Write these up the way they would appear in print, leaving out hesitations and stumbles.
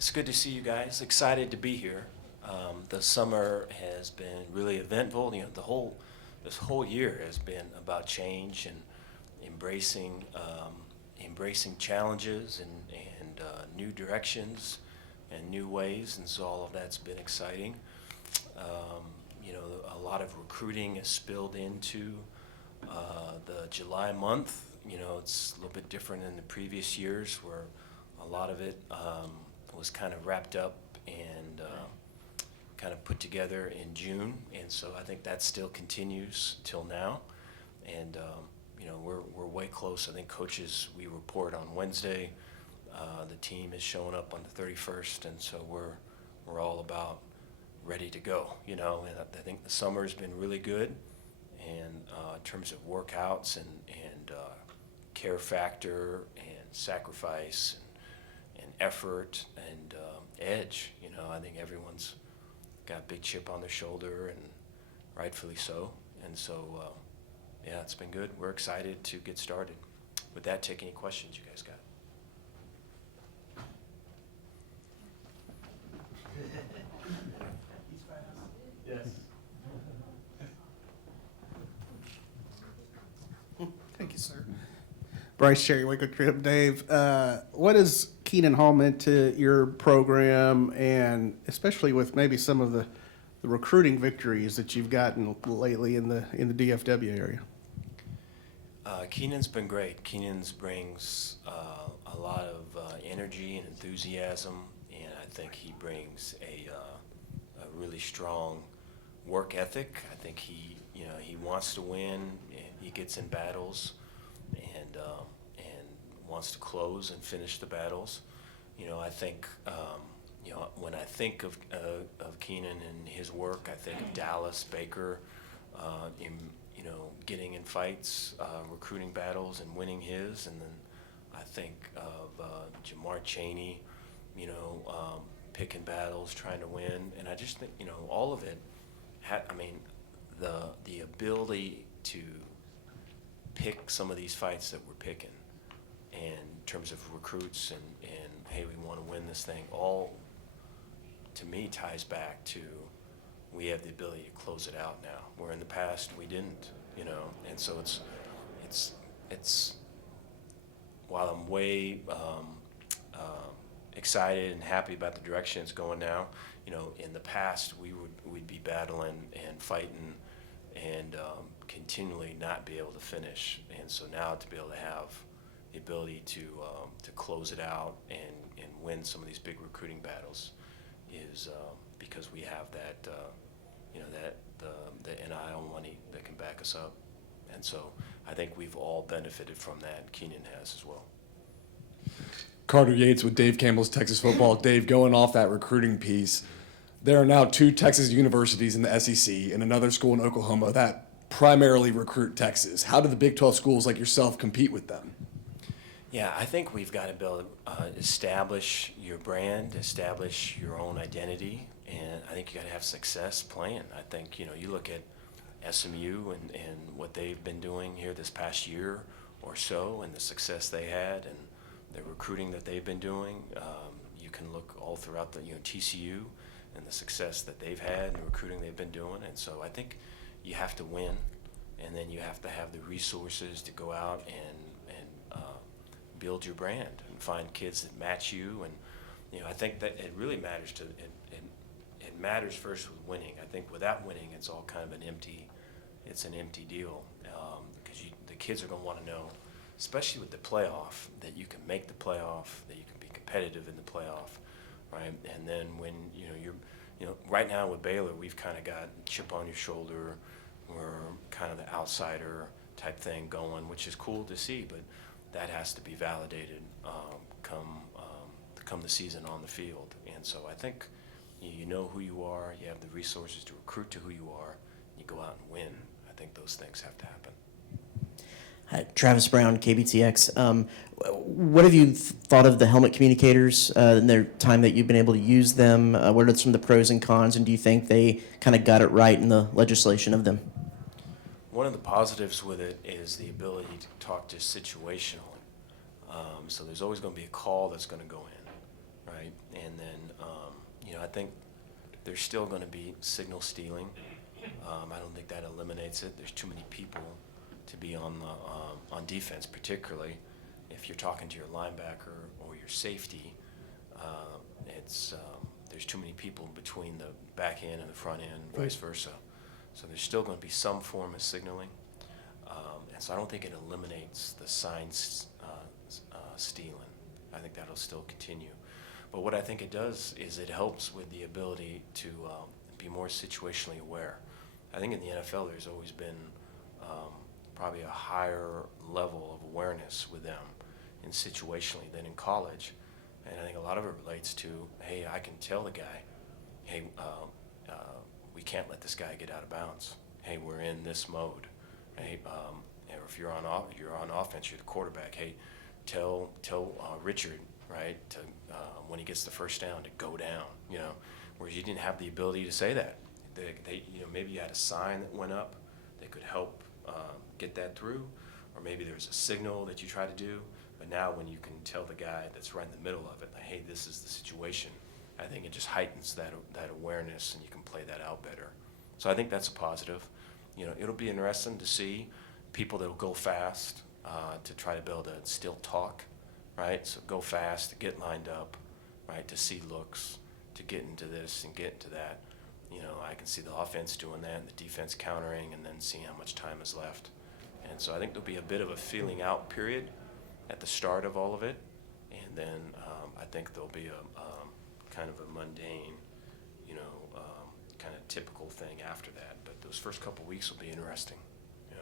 It's good to see you guys. Excited to be here. The summer has been really eventful. This whole year has been about change and embracing embracing challenges and new directions and new ways, and so all of that's been exciting. A lot of recruiting has spilled into the July month. It's a little bit different than the previous years where a lot of it was kind of wrapped up and kind of put together in June, and so I think that still continues till now. And we're way close. I think coaches, we report on Wednesday. The team is showing up on the 31st, and so we're all about ready to go. And I think the summer has been really good, and in terms of workouts and care factor and sacrifice and effort and edge. I think everyone's got a big chip on their shoulder, and rightfully so. And so, yeah, it's been good. We're excited to get started. With that, take any questions you guys got. Yes. Thank you, sir. Bryce Cherry, Waco Trip. Dave, what has Keenan Hall meant to your program, and especially with maybe some of the recruiting victories that you've gotten lately in the DFW area? Keenan's been great. Keenan's brings a lot of energy and enthusiasm, and I think he brings a really strong work ethic. I think he wants to win, and he gets in battles, and wants to close and finish the battles. I think when I think of Keenan and his work, I think of Dallas Baker, getting in fights, recruiting battles and winning his, and then I think of Jamar Chaney, picking battles, trying to win, and I just think all of it. The ability to pick some of these fights that we're picking, and in terms of recruits and hey, we want to win this thing, all to me ties back to we have the ability to close it out now, where in the past we didn't, and so it's while I'm way excited and happy about the direction it's going now, in the past we'd be battling and fighting and continually not be able to finish, and so now to be able to have the ability to close it out and win some of these big recruiting battles is because we have that the NIL money that can back us up, and so I think we've all benefited from that. Keenan has as well. Carter Yates with Dave Campbell's Texas Football. Dave, going off that recruiting piece, there are now 2 Texas universities in the SEC and another school in Oklahoma that primarily recruit Texas. How do the Big 12 schools like yourself compete with them? Yeah, I think we've got to build, establish your brand, establish your own identity, and I think you got to have success playing. I think you look at SMU and what they've been doing here this past year or so, and the success they had, and the recruiting that they've been doing. You can look all throughout the TCU and the success that they've had and the recruiting they've been doing, and so I think you have to win, and then you have to have the resources to go out and build your brand and find kids that match you, and I think that it really matters it matters first with winning. I think without winning, it's all kind of an empty deal, because the kids are going to want to know, especially with the playoff, that you can make the playoff, that you can be competitive in the playoff, right? And then when you're right now with Baylor, we've kind of got chip on your shoulder. We're kind of the outsider type thing going, which is cool to see, but that has to be validated come the season on the field. And so I think you know who you are, you have the resources to recruit to who you are, you go out and win. I think those things have to happen. Hi, Travis Brown, KBTX. What have you thought of the helmet communicators in their time that you've been able to use them? What are some of the pros and cons, and do you think they kind of got it right in the legislation of them? One of the positives with it is the ability to talk just situationally. So there's always going to be a call that's going to go in, right? And then, I think there's still going to be signal stealing. I don't think that eliminates it. There's too many people to be on defense, particularly if you're talking to your linebacker or your safety. There's too many people between the back end and the front end, vice versa. So there's still going to be some form of signaling. And so I don't think it eliminates the signs stealing. I think that'll still continue. But what I think it does is it helps with the ability to be more situationally aware. I think in the NFL there's always been probably a higher level of awareness with them in situationally than in college. And I think a lot of it relates to, hey, I can tell the guy, hey, we can't let this guy get out of bounds. Hey, we're in this mode. Hey, or if you're on offense, you're the quarterback. Hey, tell Richard, right, to when he gets the first down to go down. Whereas you didn't have the ability to say that. They maybe you had a sign that went up that could help get that through, or maybe there's a signal that you try to do. But now when you can tell the guy that's right in the middle of it, like, hey, this is the situation, I think it just heightens that awareness, and you can play that out better. So I think that's a positive. It'll be interesting to see people that'll go fast to try to build a still talk, right? So go fast to get lined up, right? To see looks, to get into this and get into that. I can see the offense doing that and the defense countering, and then seeing how much time is left. And so I think there'll be a bit of a feeling out period at the start of all of it, and then I think there'll be a kind of a mundane, kind of typical thing after that. But those first couple weeks will be interesting. Yeah.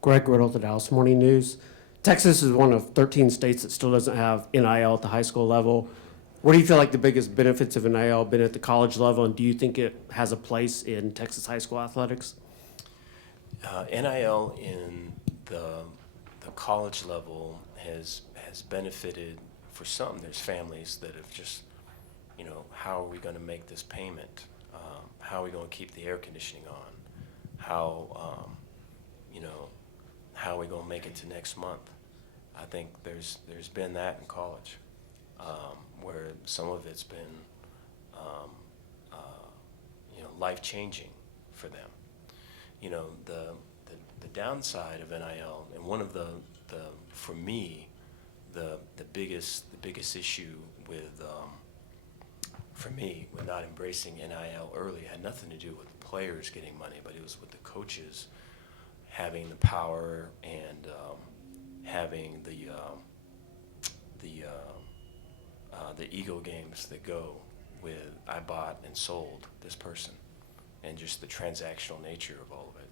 Greg Riddle, the Dallas Morning News. Texas is one of 13 states that still doesn't have NIL at the high school level. What do you feel like the biggest benefits of NIL been at the college level, and do you think it has a place in Texas high school athletics? NIL in the college level has benefited for some. There's families that have just, how are we going to make this payment? How are we going to keep the air conditioning on? How are we going to make it to next month? I think there's been that in college, where some of it's been life-changing for them. The downside of NIL, and one of the for me, the biggest issue with for me with not embracing NIL early had nothing to do with the players getting money, but it was with the coaches having the power and having the ego games that go with I bought and sold this person, and just the transactional nature of all of it.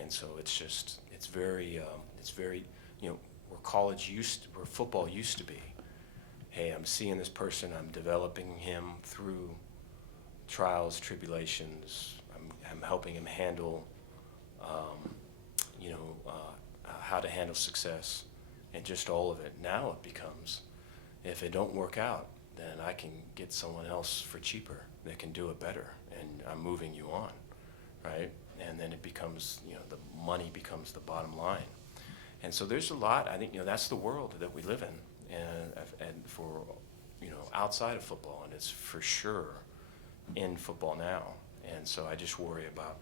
And so it's very where football used to be. Hey, I'm seeing this person, I'm developing him through trials, tribulations. I'm helping him handle, how to handle success, and just all of it. Now it becomes, if it don't work out, then I can get someone else for cheaper that can do it better, and I'm moving you on, right? And then it becomes, the money becomes the bottom line. And so there's a lot, I think, that's the world that we live in, and for, outside of football, and it's for sure in football now. And so I just worry about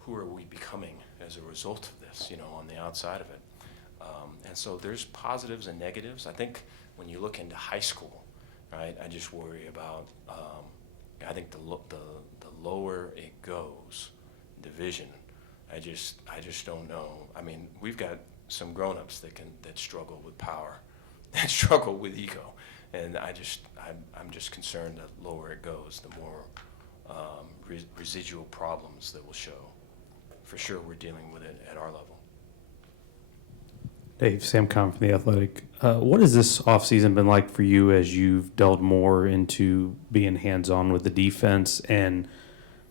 who are we becoming as a result of this, on the outside of it. And so there's positives and negatives. I think when you look into high school, right, I just worry about, I think the lower it goes, division, I just don't know. I mean, we've got some grown-ups that struggle with power, that struggle with ego, and I'm just concerned the lower it goes, the more residual problems that will show. For sure, we're dealing with it at our level. Dave, Sam Comm from The Athletic. What has this offseason been like for you as you've delved more into being hands-on with the defense? And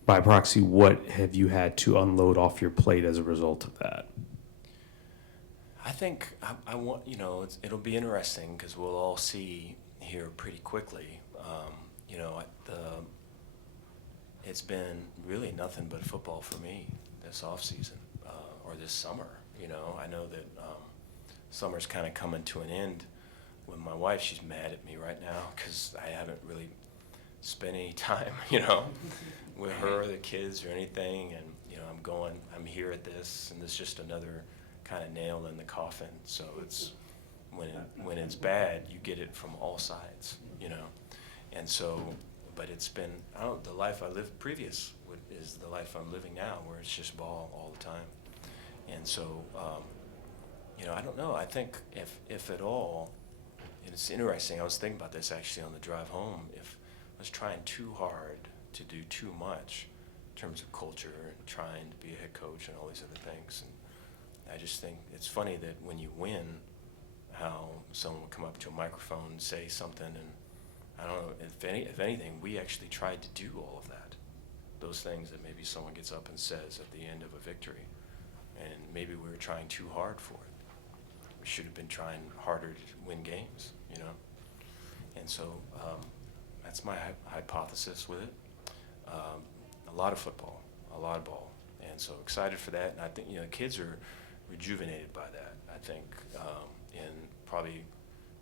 by proxy, what have you had to unload off your plate as a result of that? I think I want, it'll be interesting because we'll all see here pretty quickly. It's been really nothing but football for me this offseason or this summer. I know that summer's kind of coming to an end with my wife, she's mad at me right now because I haven't really spent any time, you know, with her or the kids or anything. And, you know, I'm here at this, and this is just another kind of nail in the coffin. So it's, when it's bad, you get it from all sides, you know. And so, but it's been, the life I lived previous is the life I'm living now, where it's just ball all the time. And so, you know, I don't know. I think if at all, and it's interesting, I was thinking about this actually on the drive home, if I was trying too hard to do too much in terms of culture and trying to be a head coach and all these other things. And I just think it's funny that when you win, how someone would come up to a microphone and say something, and I don't know, if anything, we actually tried to do all of that. Those things that maybe someone gets up and says at the end of a victory. And maybe we were trying too hard for it. We should have been trying harder to win games, you know? And so that's my hypothesis with it. A lot of football, a lot of ball. And so excited for that. And I think, you know, kids are rejuvenated by that. I think, and probably,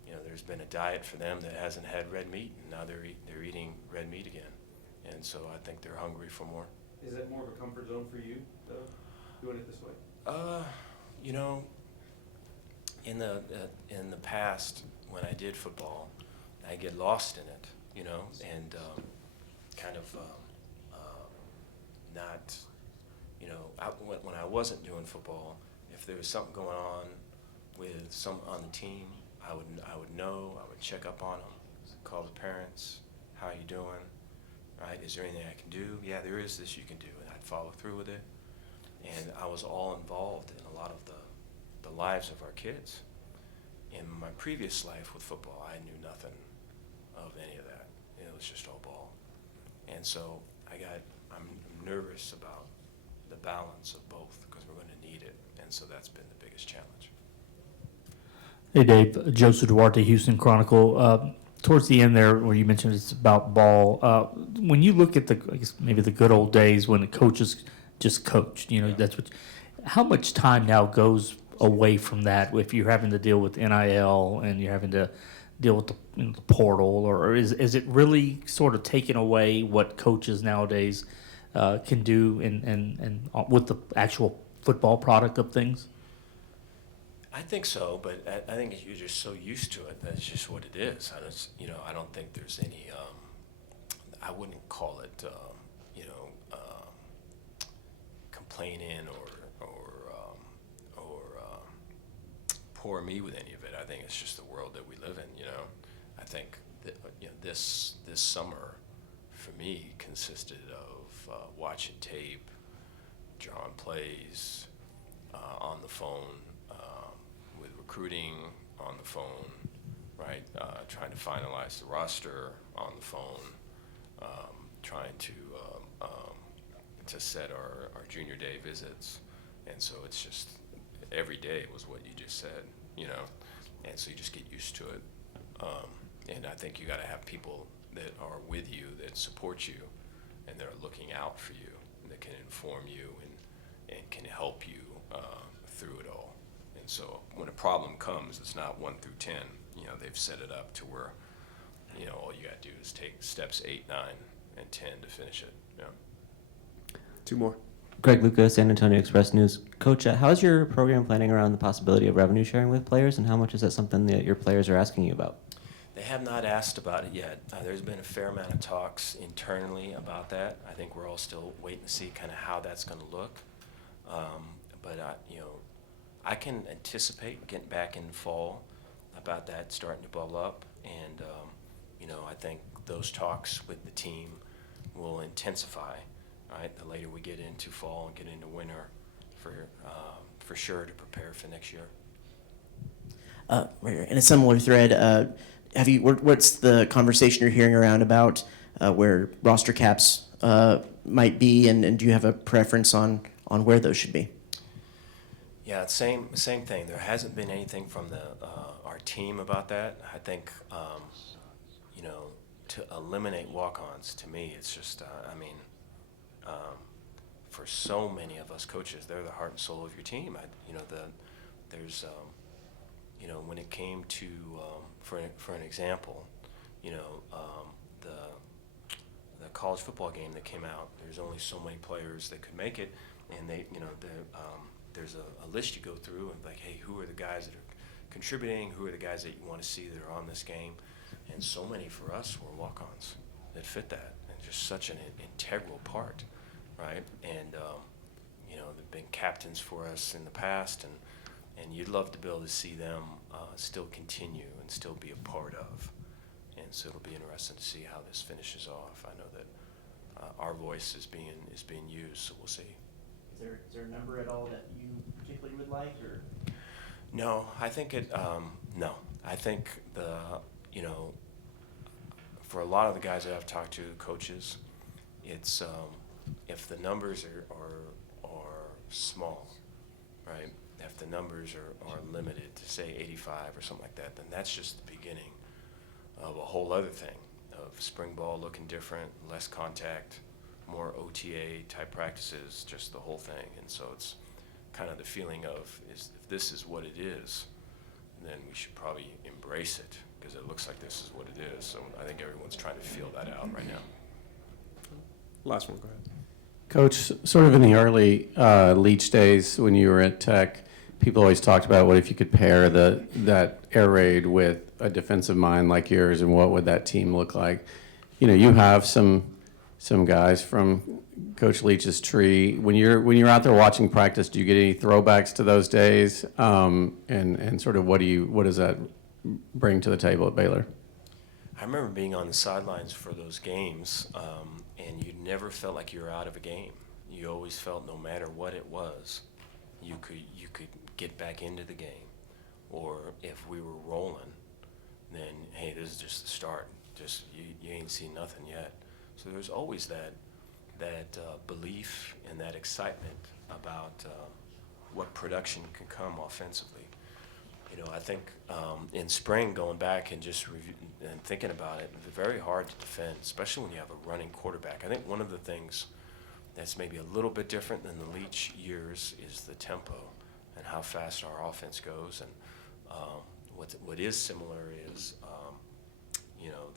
you know, there's been a diet for them that hasn't had red meat, and now they're eating red meat again. And so I think they're hungry for more. Is that more of a comfort zone for you, though, doing it this way? You know, in the past when I did football, I get lost in it, you know, and kind of not, you know, when I wasn't doing football, if there was something going on with some on the team, I would know, I would check up on them, call the parents, how you doing, right? Is there anything I can do? Yeah, there is this you can do, and I'd follow through with it. And I was all involved in a lot of the lives of our kids. In my previous life with football, I knew nothing of any of that. It was just all ball. And so I'm nervous about the balance of both because we're going to need it. And so that's been the biggest challenge. Hey Dave, Joseph Duarte, Houston Chronicle. Towards the end there, where you mentioned it's about ball, when you look at I guess maybe the good old days when the coaches just coached, you know, that's what. How much time now goes away from that if you're having to deal with NIL and you're having to deal with the portal, or is it really sort of taking away what coaches nowadays can do and with the actual football product of things? I think so, but I think you're just so used to it. That's just what it is. I don't think there's any. I wouldn't call it, complaining or poor me with any of it. I think it's just the world that we live in. You know, I think that, you know, this summer for me consisted of watching tape, drawing plays on the phone. With recruiting on the phone, right? Trying to finalize the roster on the phone, trying to set our junior day visits, and so it's just every day was what you just said, you know, and so you just get used to it, and I think you got to have people that are with you, that support you, and that are looking out for you, and that can inform you and can help you through it all. And so when a problem comes, it's not 1 through 10. You know, they've set it up to where, you know, all you got to do is take steps 8, 9, and 10 to finish it. Yeah. 2 more. Greg Lucas, San Antonio Express News. Coach, how's your program planning around the possibility of revenue sharing with players, and how much is that something that your players are asking you about? They have not asked about it yet. There's been a fair amount of talks internally about that. I think we're all still waiting to see kind of how that's going to look. But you know, I can anticipate getting back in the fall about that starting to bubble up, and you know, I think those talks with the team will intensify. Right, the later we get into fall and get into winter, for sure to prepare for next year. In a similar thread, what's the conversation you're hearing around about where roster caps might be, and do you have a preference on where those should be? Yeah, same thing. There hasn't been anything from our team about that. I think, you know, to eliminate walk-ons, to me, it's just, for so many of us coaches, they're the heart and soul of your team. you know, when it came to, for an example, you know, the college football game that came out, there's only so many players that could make it, and they, you know, there's a list you go through and like, hey, who are the guys that are contributing? Who are the guys that you want to see that are on this game? And so many for us were walk-ons that fit that, and just such an integral part, right? And you know, they've been captains for us in the past, and you'd love to be able to see them still continue and still be a part of. And so it'll be interesting to see how this finishes off. I know that our voice is being used, so we'll see. Is there a number at all that you particularly would like, or? No, I think no. I think you know, for a lot of the guys that I've talked to, coaches, it's if the numbers are small, right? If the numbers are limited to say 85 or something like that, then that's just the beginning of a whole other thing of spring ball looking different, less contact, more OTA type practices, just the whole thing. And so it's kind of the feeling of if this is what it is, then we should probably embrace it because it looks like this is what it is. So I think everyone's trying to feel that out right now. Last one, go ahead. Coach, sort of in the early Leach days when you were at Tech, people always talked about what if you could pair that air raid with a defensive mind like yours, and what would that team look like? You know, you have some guys from Coach Leach's tree. When you're out there watching practice, do you get any throwbacks to those days? And sort of what does that bring to the table at Baylor? I remember being on the sidelines for those games, and you never felt like you were out of a game. You always felt no matter what it was, you could get back into the game. Or if we were rolling, then, hey, this is just the start. Just you ain't seen nothing yet. So there's always that belief and that excitement about what production can come offensively. You know, I think in spring, going back and just and thinking about it, it's very hard to defend, especially when you have a running quarterback. I think one of the things that's maybe a little bit different than the Leach years is the tempo and how fast our offense goes. And what is similar is, you know,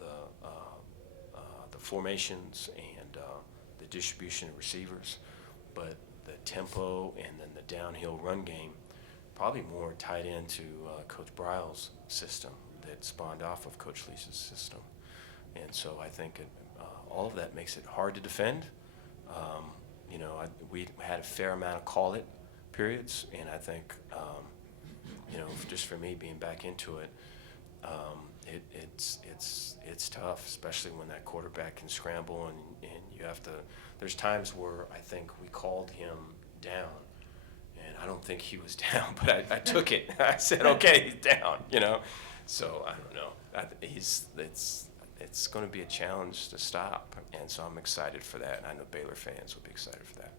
the formations and the distribution of receivers, but the tempo and then the downhill run game probably more tied into Coach Bryle's system that spawned off of Coach Leach's system. And so I think all of that makes it hard to defend. You know, we had a fair amount of call-it periods, and I think, you know, just for me being back into it, it's tough, especially when that quarterback can scramble and you have to. There's times where I think we called him down, and I don't think he was down, but I took it. I said, okay, he's down, you know. So I don't know. It's going to be a challenge to stop, and so I'm excited for that. And I know Baylor fans will be excited for that.